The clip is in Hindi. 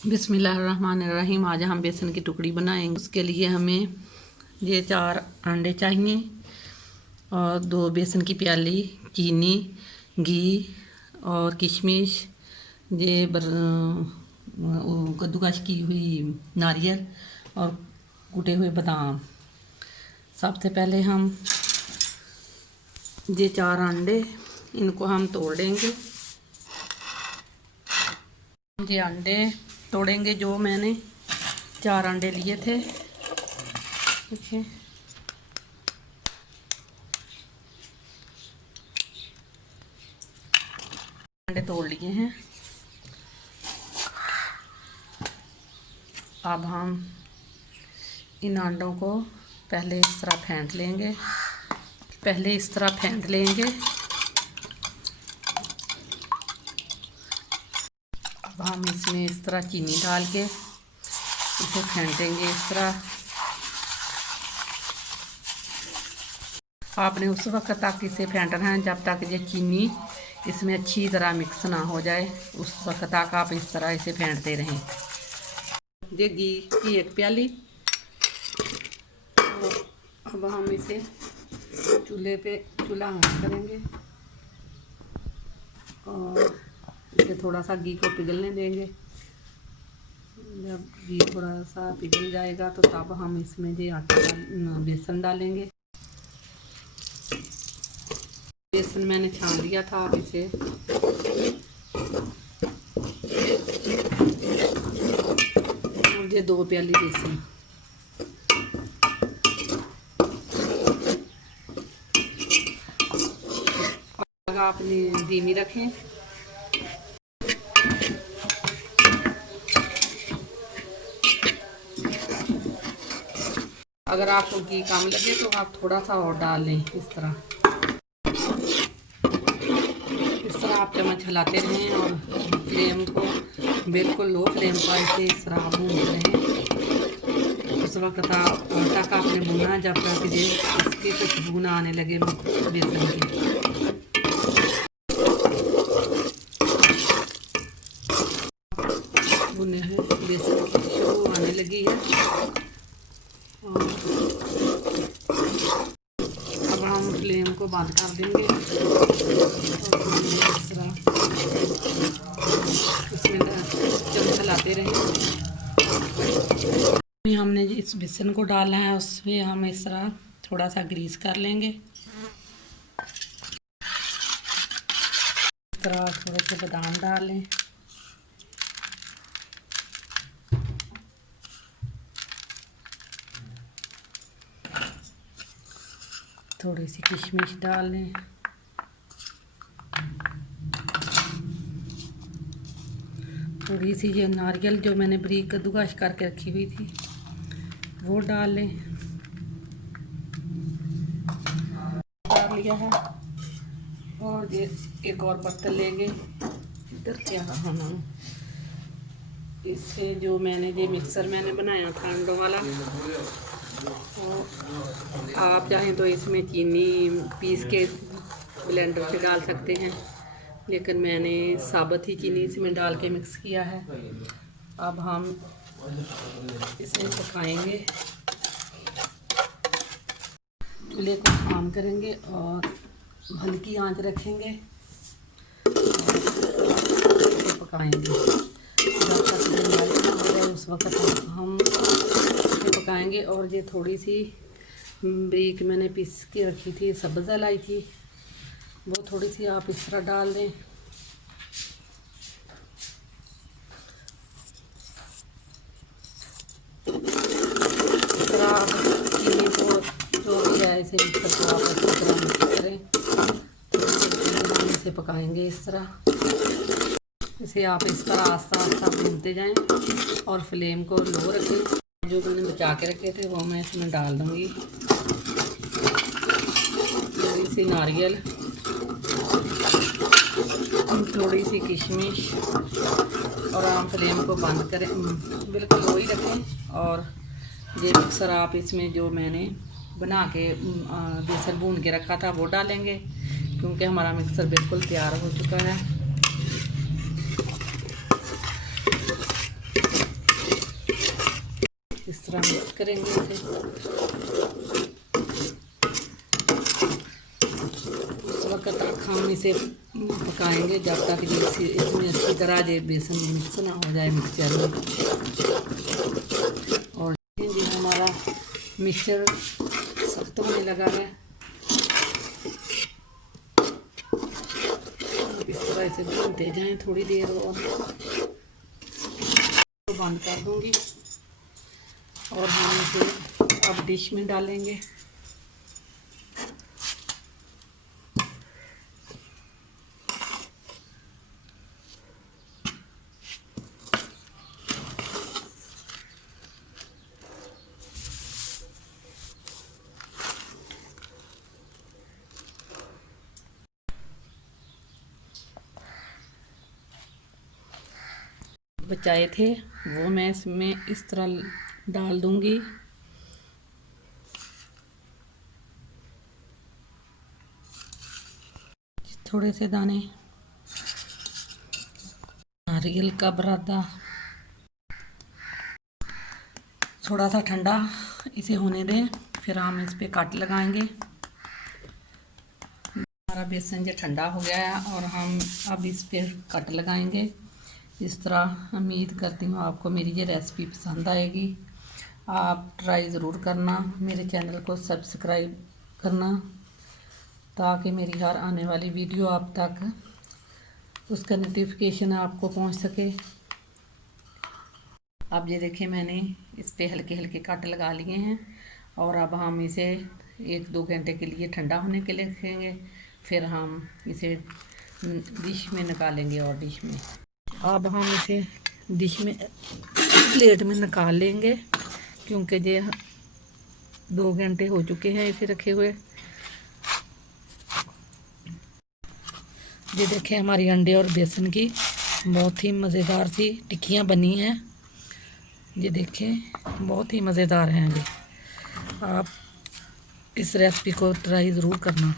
बिस्मिल्लाहिर्रहमानिर्रहीम। आज हम बेसन की टुकड़ी बनाएंगे। उसके लिए हमें ये 4 अंडे चाहिए और 2 बेसन की प्याली, चीनी, घी और किशमिश, ये कद्दूकस की हुई नारियल और कूटे हुए बादाम। सबसे पहले हम ये 4 अंडे इनको हम तोड़ लेंगे। ये अंडे तोड़ेंगे जो मैंने 4 अंडे लिए थे। देखिए, अंडे तोड़ लिए हैं। अब हम इन अंडों को पहले इस तरह फेंट लेंगे। अब हम इसमें इस तरह चीनी डाल के इसे फेंटेंगे। इस तरह आपने उस वक्त तक इसे फेंटना है जब तक ये चीनी इसमें अच्छी तरह मिक्स ना हो जाए। उस वक्त तक आप इस तरह इसे फेंटते रहें। ये घी की 1 प्याली। तो अब हम इसे चूल्हा ऑन करेंगे और इसे थोड़ा सा घी को पिघलने देंगे। जब घी थोड़ा सा पिघल जाएगा तो तब हम इसमें ये बेसन डालेंगे। बेसन मैंने छान लिया था। अब इसे ये 2 प्याली बेसन। अपनी धीमी रखें। अगर आपको घी कम लगे तो आप थोड़ा सा और डाल लें। इस तरह आप चम्मच हिलाते रहें और फ्लेम को बिल्कुल लो फ्लेम पर इसे इस तरह भून रहें। उस वक्त तक आपने भूना जब तक ये इसकी खुशबू ना आने लगे बेसन की। भुने हैं बेसन की खुशबू आने लगी है। और अब हम फ्लेम को बंद कर देंगे और इस तरह इसमें चम्मच चलाते रहें। हमने इस बेसन को डालना है, उसमें हम इस तरह थोड़ा सा ग्रीस कर लेंगे। इस तरह थोड़े से बादाम डाल लें। थोड़ी सी किशमिश डाल लें। थोड़ी सी ये नारियल जो मैंने बारीक कद्दूकस करके रखी हुई थी वो डाल लें। डाल लिया है और ये एक और बर्तन लेंगे। इधर क्या होना, इससे जो मैंने ये मिक्सर मैंने बनाया था अंडों वाला, तो आप चाहें तो इसमें चीनी पीस के ब्लेंडर से डाल सकते हैं, लेकिन मैंने साबुत ही चीनी इसमें डाल के मिक्स किया है। अब हम इसे पकाएंगे। चूल्हे को ऑन करेंगे और हल्की आंच रखेंगे और पकाएंगे जब तक उस वक्त हम इसे पकाएंगे। और ये थोड़ी सी बारीक मैंने पीस के रखी थी सब्ज़ लाई थी, वो थोड़ी सी आप इस तरह डाल दें। इस तरह आप चीनी को जो भी है इसे मिक्सर को आप अच्छी तरह मिक्स करें। हम इसे पकाएंगे इस तरह। इसे आप इस तरह आस्ता आस्ता भूनते जाएं और फ्लेम को लो रखें। जो मैंने बचा के रखे थे वो मैं इसमें डाल दूँगी। थोड़ी सी नारियल, थोड़ी सी किशमिश, और हम फ्लेम को बंद करें, बिल्कुल लो ही रखें। और ये मिक्सर आप इसमें जो मैंने बना के बेसन भून के रखा था वो डालेंगे, क्योंकि हमारा मिक्सर बिल्कुल तैयार हो चुका है। इस तरह मिक्स करेंगे इसे। उस वक्त तक हम इसे पकाएंगे जब तक इसमें अच्छी तरह ये बेसन मिक्स ना हो जाए मिक्सचर में। और जी हमारा मिक्सचर सख्त होने लगा है। इस तरह इसे भूनते जाएं थोड़ी देर और तो बंद कर दूंगी। और हम इसे अब डिश में डालेंगे। बचाए थे वो मैं इसमें इस तरह डाल दूंगी। थोड़े से दाने नारियल का बुरादा, थोड़ा सा ठंडा इसे होने दें, फिर हम इस पे कट लगाएंगे। हमारा बेसन जो ठंडा हो गया है और हम अब इस पे कट लगाएंगे। इस तरह उम्मीद करती हूँ आपको मेरी ये रेसिपी पसंद आएगी। आप ट्राई ज़रूर करना, मेरे चैनल को सब्सक्राइब करना ताकि मेरी हर आने वाली वीडियो आप तक उसका नोटिफिकेशन आपको पहुँच सके। अब ये देखें मैंने इस पे हल्के हल्के कट लगा लिए हैं और अब हम इसे 1-2 घंटे के लिए ठंडा होने के लिए रखेंगे। फिर हम इसे डिश में निकालेंगे। और डिश में अब हम इसे डिश में प्लेट में निकाल लेंगे क्योंकि ये 2 घंटे हो चुके हैं इसे रखे हुए। ये देखें हमारी अंडे और बेसन की बहुत ही मज़ेदार सी टिक्कियाँ बनी हैं। ये देखें बहुत ही मज़ेदार हैं ये। आप इस रेसिपी को ट्राई ज़रूर करना।